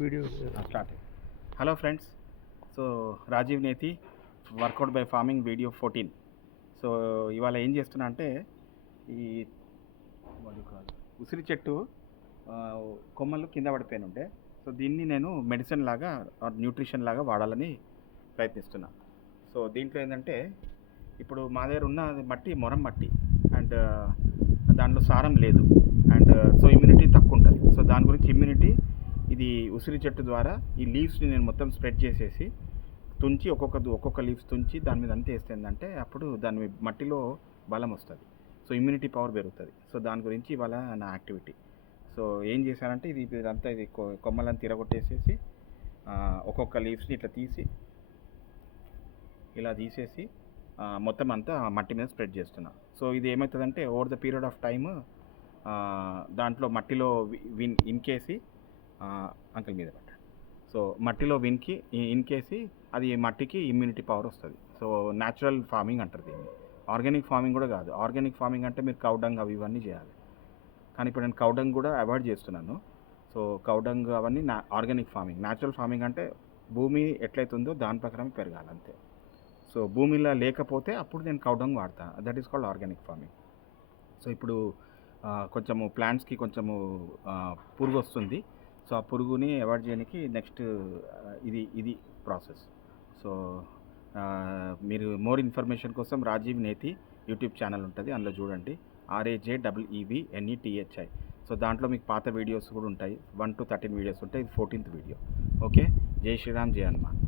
Video start. Hello friends, so Rajiv నేతి workout by farming video 14. So ఇవాళ ఏం చేస్తున్నా అంటే ఈ ఉసిరి చెట్టు కొమ్మలు కింద పడిపోయిన ఉంటే సో దీన్ని నేను మెడిసిన్ లాగా న్యూట్రిషన్ లాగా వాడాలని ప్రయత్నిస్తున్నా. సో దీంట్లో ఏంటంటే ఇప్పుడు మా దగ్గర ఉన్న మట్టి మొరం మట్టి అండ్ దాంట్లో సారం లేదు అండ్ సో ఇమ్యూనిటీ తక్కువ ఉంటుంది. సో దాని గురించి ఇమ్యూనిటీ ఇది ఉసిరి చెట్టు ద్వారా ఈ లీవ్స్ని నేను మొత్తం స్ప్రెడ్ చేసేసి తుంచి ఒక్కొక్క లీవ్స్ తుంచి దాని మీద అంతా వేస్తే ఏంటంటే అప్పుడు దాని మట్టిలో బలం వస్తుంది. సో ఇమ్యూనిటీ పవర్ పెరుగుతుంది. సో దాని గురించి ఇవాళ నా యాక్టివిటీ. సో ఏం చేశానంటే ఇదంతా ఇది కొమ్మలను తిరగొట్టేసేసి ఒక్కొక్క లీవ్స్ని ఇట్లా తీసి ఇలా తీసేసి మొత్తం అంతా మట్టి మీద స్ప్రెడ్ చేస్తున్నా. సో ఇది ఏమవుతుందంటే over the period of time దాంట్లో మట్టిలో ఇన్కేసి అంకల్ మీద పెట్టండి. సో మట్టిలో ఇన్కేసి అది మట్టికి ఇమ్యూనిటీ పవర్ వస్తుంది. సో న్యాచురల్ ఫార్మింగ్ అంటారు దీన్ని. ఆర్గానిక్ ఫార్మింగ్ కూడా కాదు. ఆర్గానిక్ ఫార్మింగ్ అంటే మీరు కౌడంగ్ అవి ఇవన్నీ చేయాలి. కానీ ఇప్పుడు నేను కౌడంగ్ కూడా అవాయిడ్ చేస్తున్నాను. సో కౌడంగ్ అవన్నీ ఆర్గానిక్ ఫార్మింగ్. న్యాచురల్ ఫార్మింగ్ అంటే భూమి ఎట్లయితుందో దాని ప్రకారం పెరగాలి అంతే. సో భూమిలో లేకపోతే అప్పుడు నేను కౌడంగ్ వాడతాను. That is called organic farming. So ఇప్పుడు కొంచెము ప్లాంట్స్కి కొంచెము పురుగు వస్తుంది. సో ఆ పురుగుని అవాయిడ్ చేయడానికి నెక్స్ట్ ఇది ప్రాసెస్. సో మీరు మోర్ ఇన్ఫర్మేషన్ కోసం రాజీవ్ నేతి యూట్యూబ్ ఛానల్ ఉంటుంది, అందులో చూడండి. RAJEEVNETHI. సో దాంట్లో మీకు పాత వీడియోస్ కూడా ఉంటాయి. 1 to 13 వీడియోస్ ఉంటాయి. ఇది 14th వీడియో. ఓకే. జై శ్రీరామ్, జై హనుమాన్.